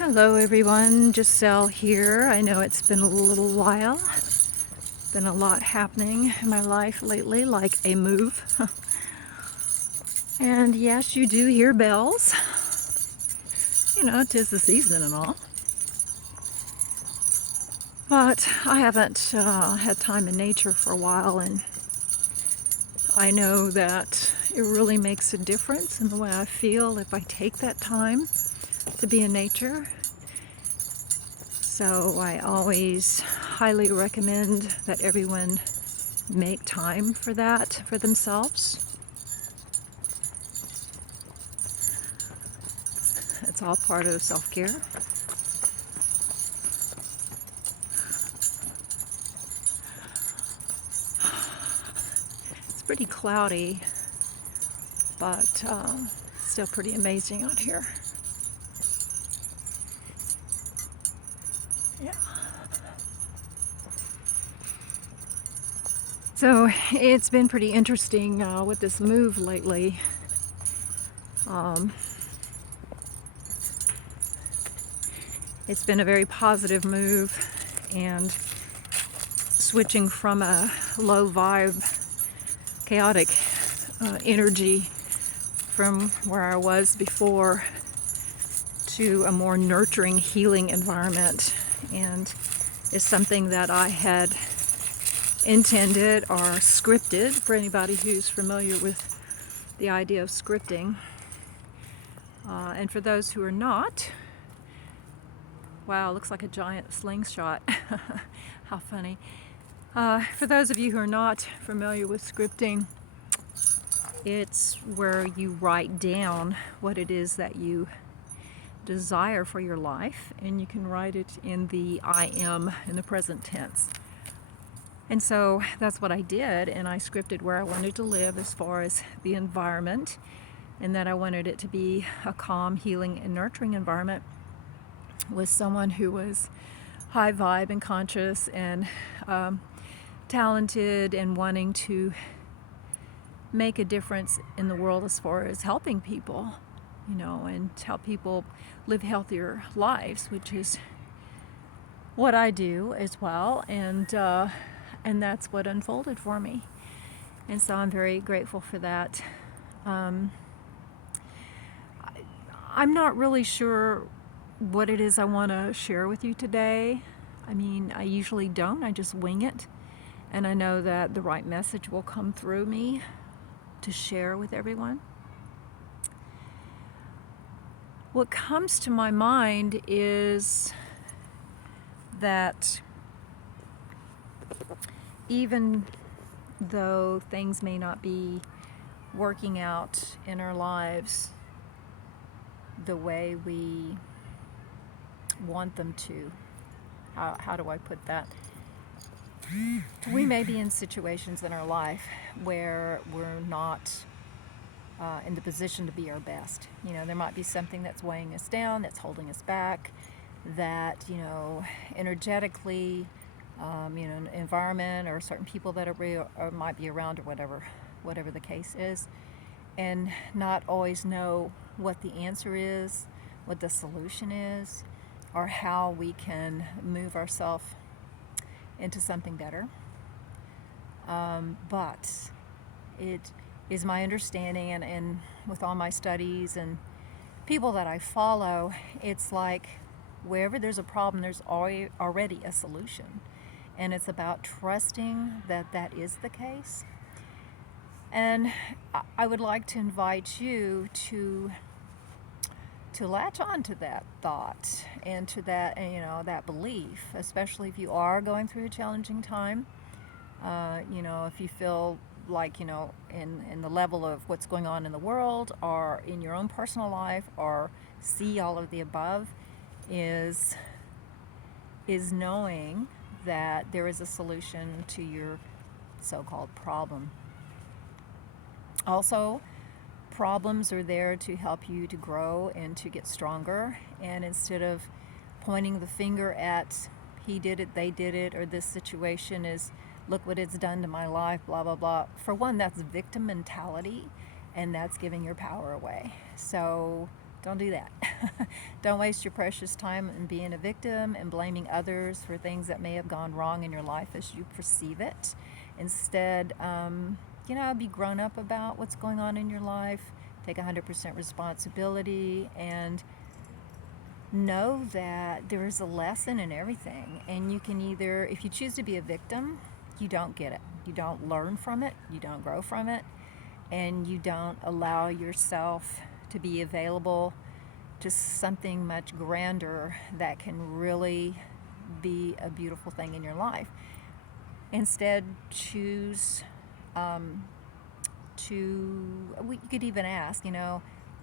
Hello everyone, Giselle here. I know it's been a little while. Been a lot happening in my life lately, like a move. And yes, you do hear bells. You know, 'tis the season and all. But I haven't had time in nature for a while, and I know that it really makes a difference in the way I feel if I take that time to be in nature. So I always highly recommend that everyone make time for that for themselves. It's all part of self-care. It's pretty cloudy, but still pretty amazing out here. Yeah. So it's been pretty interesting with this move lately. It's been a very positive move, and switching from a low vibe, chaotic energy from where I was before to a more nurturing, healing environment, and is something that I had intended or scripted for anybody who's familiar with the idea of scripting. And for those who are not, wow, looks like a giant slingshot. How funny. For those of you who are not familiar with scripting, it's where you write down what it is that you desire for your life, and you can write it in the I am, in the present tense. And so that's what I did, and I scripted where I wanted to live as far as the environment, and that I wanted it to be a calm, healing, and nurturing environment with someone who was high vibe and conscious and talented and wanting to make a difference in the world as far as helping people, you know, and help people live healthier lives, which is what I do as well, and that's what unfolded for me, and so I'm very grateful for that. I'm not really sure what it is I want to share with you today. I mean, I usually don't. I just wing it, and I know that the right message will come through me to share with everyone. What comes to my mind is that even though things may not be working out in our lives the way we want them to, how do I put that? We may be in situations in our life where we're not in the position to be our best. You know, there might be something that's weighing us down, that's holding us back, that, you know, energetically, you know, an environment or certain people that are might be around, or whatever the case is, and not always know what the answer is, what the solution is, or how we can move ourselves into something better. But it is my understanding, and with all my studies and people that I follow, it's like wherever there's a problem, there's already a solution. And it's about trusting that that is the case. And I would like to invite you to latch on to that thought and to that, you know, that belief, especially if you are going through a challenging time. You know, if you feel like, you know, in the level of what's going on in the world or in your own personal life, or see all of the above, is knowing that there is a solution to your so-called problem. Also, problems are there to help you to grow and to get stronger, and instead of pointing the finger at he did it, they did it, or this situation is, look what it's done to my life, blah blah blah. For one, that's victim mentality, and that's giving your power away. So don't do that. Don't waste your precious time in being a victim and blaming others for things that may have gone wrong in your life as you perceive it. Instead, be grown up about what's going on in your life, take 100% responsibility, and know that there is a lesson in everything. And you can either, if you choose to be a victim, you don't get it. You don't learn from it, you don't grow from it, and you don't allow yourself to be available to something much grander that can really be a beautiful thing in your life. Instead, choose you could even ask,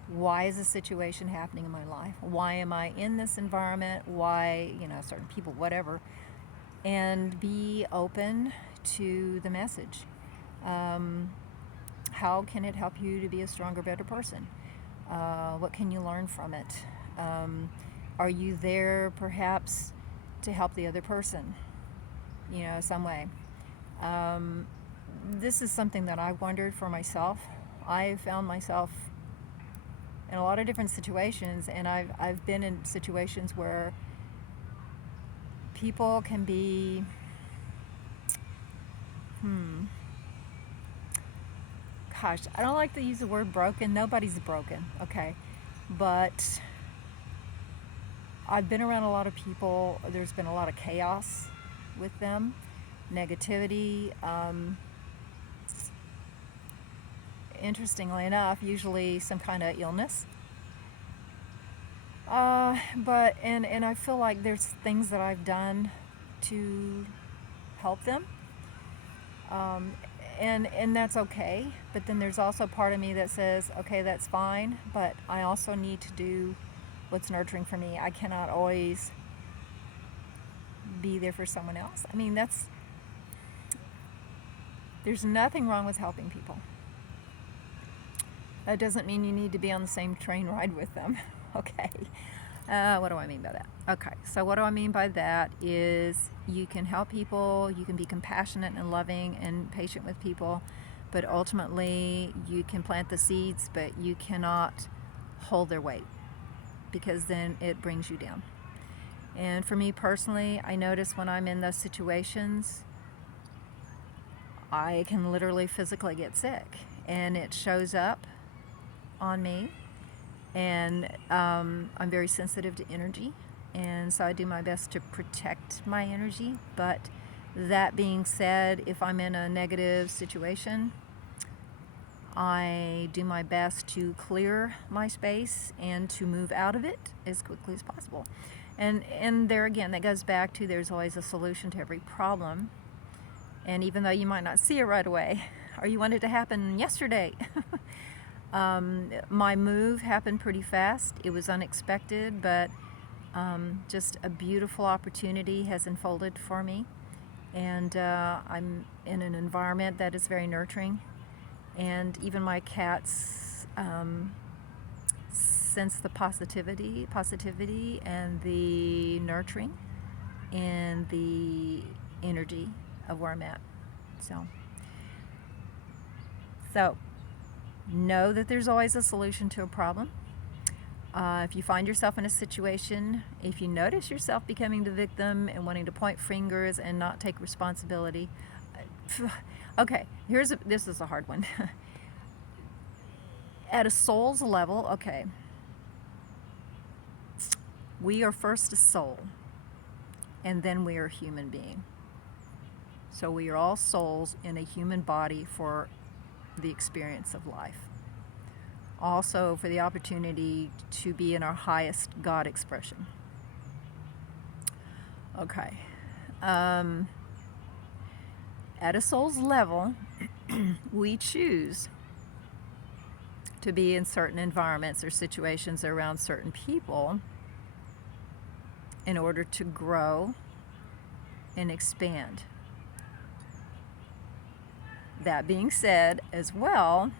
why is this situation happening in my life? Why am I in this environment? Why, certain people, whatever. And be open to the message. How can it help you to be a stronger, better person? What can you learn from it? Are you there perhaps to help the other person, some way? This is something that I wondered for myself. I found myself in a lot of different situations, and I've been in situations where people can be, gosh, I don't like to use the word broken. Nobody's broken, okay? But I've been around a lot of people. There's been a lot of chaos with them, negativity. Interestingly enough, usually some kind of illness. But I feel like there's things that I've done to help them. And that's okay. But then there's also part of me that says, okay, that's fine, but I also need to do what's nurturing for me. I cannot always be there for someone else. I mean, there's nothing wrong with helping people. That doesn't mean you need to be on the same train ride with them. Okay. What do I mean by that? Okay. So what do I mean by that is you can help people, you can be compassionate and loving and patient with people, but ultimately you can plant the seeds, but you cannot hold their weight, because then it brings you down. And for me personally, I notice when I'm in those situations, I can literally physically get sick, and it shows up on me, and I'm very sensitive to energy, and so I do my best to protect my energy. But that being said, if I'm in a negative situation, I do my best to clear my space and to move out of it as quickly as possible. And there again, that goes back to there's always a solution to every problem. And even though you might not see it right away, or you want it to happen yesterday, my move happened pretty fast. It was unexpected, but just a beautiful opportunity has unfolded for me. And I'm in an environment that is very nurturing. And even my cats sense the positivity and the nurturing and the energy of where I'm at. So know that there's always a solution to a problem. If you find yourself in a situation, if you notice yourself becoming the victim and wanting to point fingers and not take responsibility, okay, this is a hard one. At a soul's level, okay, we are first a soul, and then we are a human being. So we are all souls in a human body for the experience of life. Also for the opportunity to be in our highest God expression. Okay. At a soul's level, we choose to be in certain environments or situations around certain people in order to grow and expand. That being said, as well,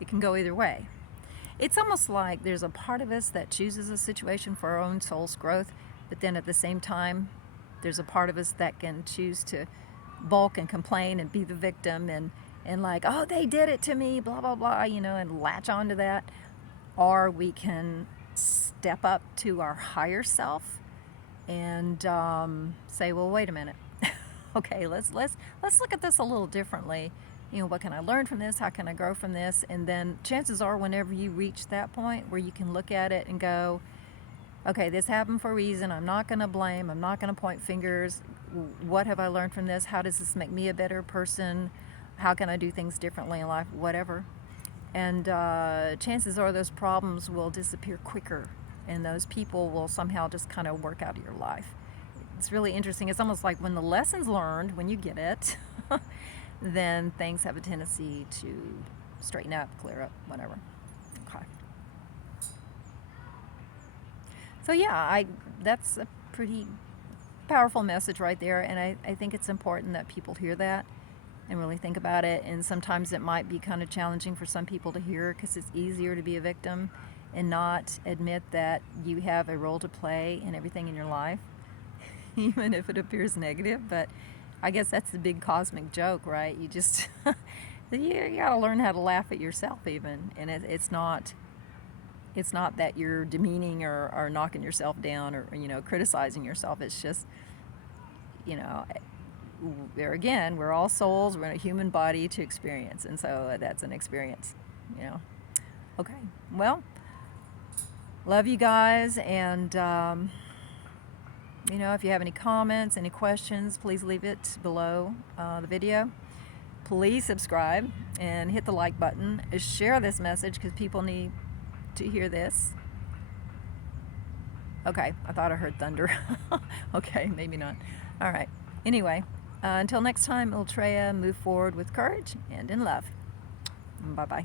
it can go either way. It's almost like there's a part of us that chooses a situation for our own soul's growth, but then at the same time, there's a part of us that can choose to balk and complain and be the victim and like, oh, they did it to me, blah, blah, blah, and latch onto that. or we can step up to our higher self and say, well, wait a minute. Okay, let's look at this a little differently. You know, what can I learn from this? How can I grow from this? And then chances are, whenever you reach that point where you can look at it and go, okay, this happened for a reason. I'm not going to blame. I'm not going to point fingers. What have I learned from this? How does this make me a better person? How can I do things differently in life? Whatever. And chances are those problems will disappear quicker, and those people will somehow just kind of work out of your life. It's really interesting. It's almost like when the lesson's learned, when you get it, then things have a tendency to straighten up, clear up, whatever. Okay. So yeah, that's a pretty powerful message right there, and I think it's important that people hear that and really think about it. And sometimes it might be kind of challenging for some people to hear, because it's easier to be a victim and not admit that you have a role to play in everything in your life, even if it appears negative. But I guess that's the big cosmic joke, right? You just you gotta learn how to laugh at yourself even, and it's not that you're demeaning or knocking yourself down or, you know, criticizing yourself. It's just, you know, there again, we're all souls. We're in a human body to experience, and so that's an experience, you know. Okay, well, love you guys, and you know, if you have any comments, any questions, please leave it below the video. Please subscribe and hit the like button. Share this message, because people need to hear this. Okay, I thought I heard thunder. Okay, maybe not. All right. Anyway, until next time, Ultreya, move forward with courage and in love. Bye-bye.